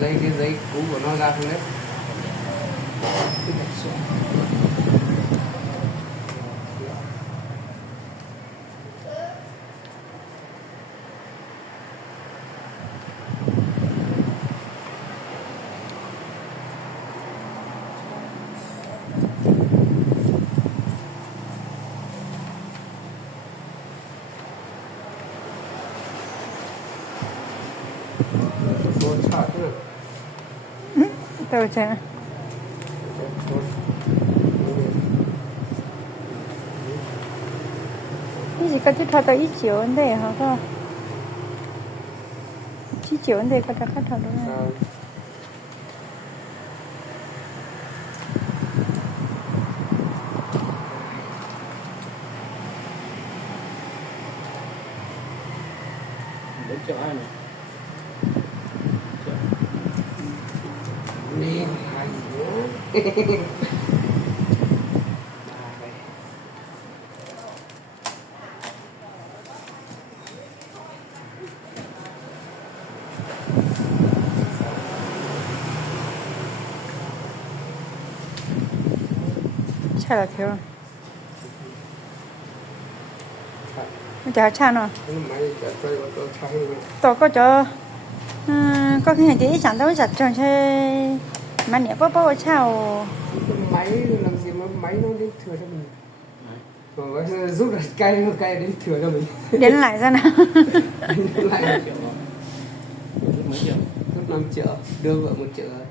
lấy cái giấy cũ của nó ra không đấy. Cái gạch xóa. tôi xem cái gì có chút thôi tới ít chiều vấn đề hả có chỉ chiều vấn đề có thể khách thật đúng không? Đến chỗ ai này? Nên hay nữa. Chả là thiếu chả chả nào tôi có cho có cái gì đấy chẳng đâu giặt cho chơi mà nhẹ bố chào máy làm gì mà máy nó đến thừa cho mình rồi rút ra cây đến thừa cho mình đến lại ra nào đến lại 1 triệu rút mấy triệu rút 5 triệu đưa vợ 1 triệu rồi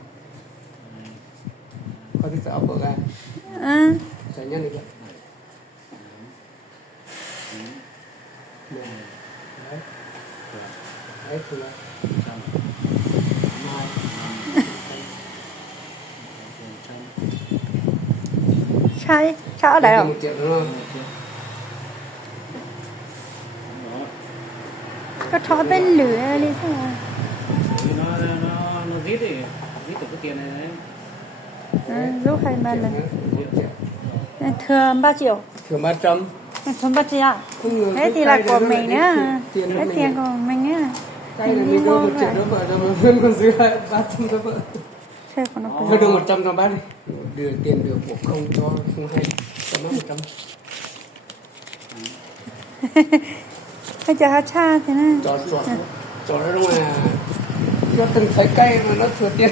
có thích sợ vợ ra giải nhân được đấy đấy thừa sai sao ở đây rồi 1 triệu đúng không? có thói bên lửa đi thôi nó rít thì rít được cái tiền này đấy. Lúc hay mà lần thừa 3 triệu thừa 300 thừa 3 triệu thế thì là của mình nữa cái tiền của mình á đây là mình đưa 1 triệu đó vợ rồi mà vẫn còn dư 300 cho vợ thôi đưa 100 cho bác đi đưa tiền được một không cho không hay cho nó 100 bây giờ ha cha thế này cho nó đúng là cho từng thấy cây mà nó thừa tiền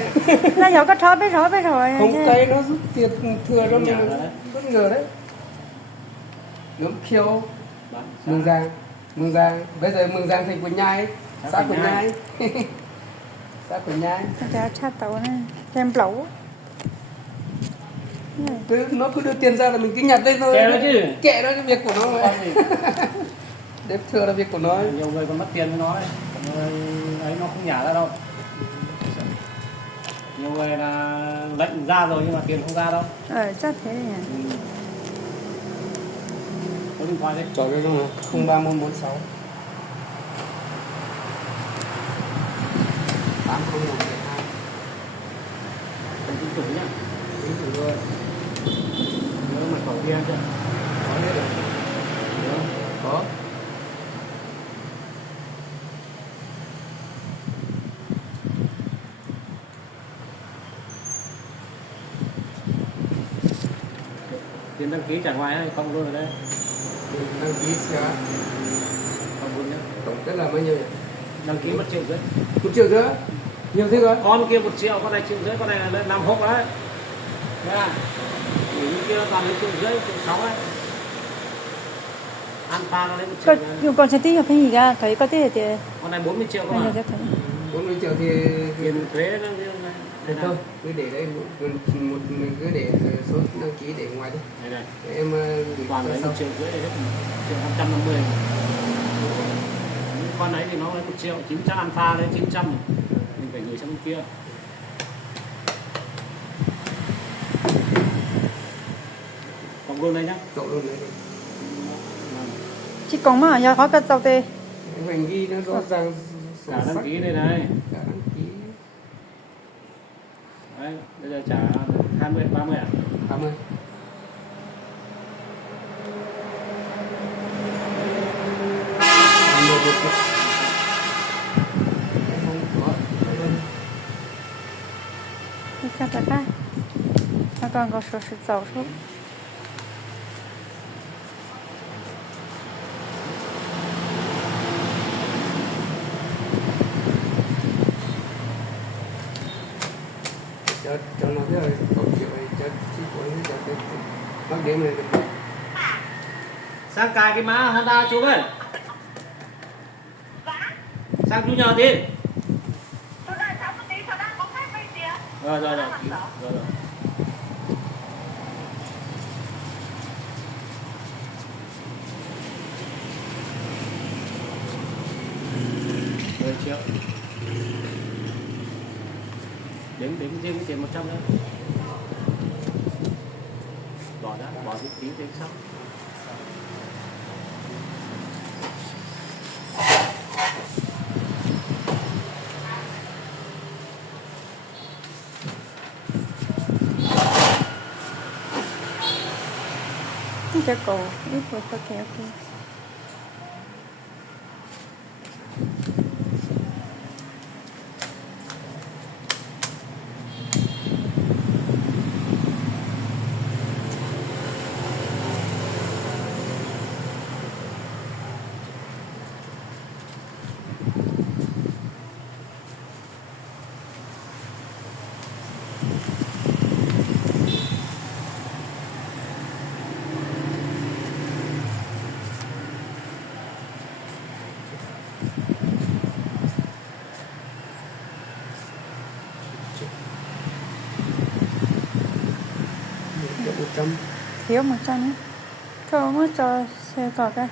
nó giờ có thói biết rồi không cây nó rút tiền thừa cho mình bất ngờ đấy nấm khiêu Mường Giang bây giờ Mường Giang thành Quỳnh Nhai xã Quỳnh Nhai xã Quỳnh Nhai cha cha tàu này xem lẩu nó cứ đưa tiền ra là mình cứ nhặt lên thôi kệ nó cái việc của nó mà đếm thừa là việc của nó nhiều người còn mất tiền với nó ấy nó không nhả ra đâu nhiều người là lệnh ra rồi nhưng mà tiền không ra đâu chắc thế nhỉ có điện thoại đấy cho cái đó mà 03146 8012 chính chủ nhá chính chủ thôi nhớ mật khẩu kia chưa có hết rồi có tiền đăng ký trả ngoài hay không luôn ở đây tiền đăng ký xe không luôn nhá tổng kết là bao nhiêu nhỉ? Đăng ký 1,5 triệu 1,5 triệu nhiều thế rồi con kia 1 triệu con này 1,5 triệu con này là 5 hộp đấy nha những kia toàn lấy 1,5 triệu 1,6 đấy Alpha nó lấy 1 triệu dùng con sẽ tích hợp cái gì ra thấy có tích thì con này 40 triệu cơ mà 40 triệu thì tiền thuế nó thôi cứ để đây một cứ để số đăng ký để ngoài đi này em toàn lấy 1,5 triệu hết 1,250 con đấy thì nó lấy 1 triệu 900 Alpha lên 900 mình phải gửi sang bên kia cộng luôn đây nhá cộng luôn đấy chỉ còn mà giờ khó cất tàu tê mình ghi nó rõ ràng cả đăng ký đây này cả đăng ký đấy bây giờ trả 20 30 à 30 không có 刚刚说是早上。cho nó cái tổ chức cho chi phối cho cái bác điểm này được. Sang cài cái má Honda chú ơi. Sang chú nhờ đi. Rồi. Rồi. Rồi triệu. Đếm riêng tiền 100 nữa. Bỏ cái tí đến sau. Cho cổ ít một cho kéo kia. Thiếu 100 nữa. Thôi mới cho xe cỏ cái.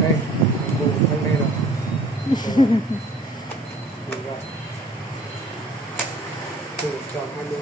Đây, bù thằng đây rồi. Rồi. Từ tròn 20.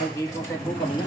Đăng ký con xe cũ cầm nhé.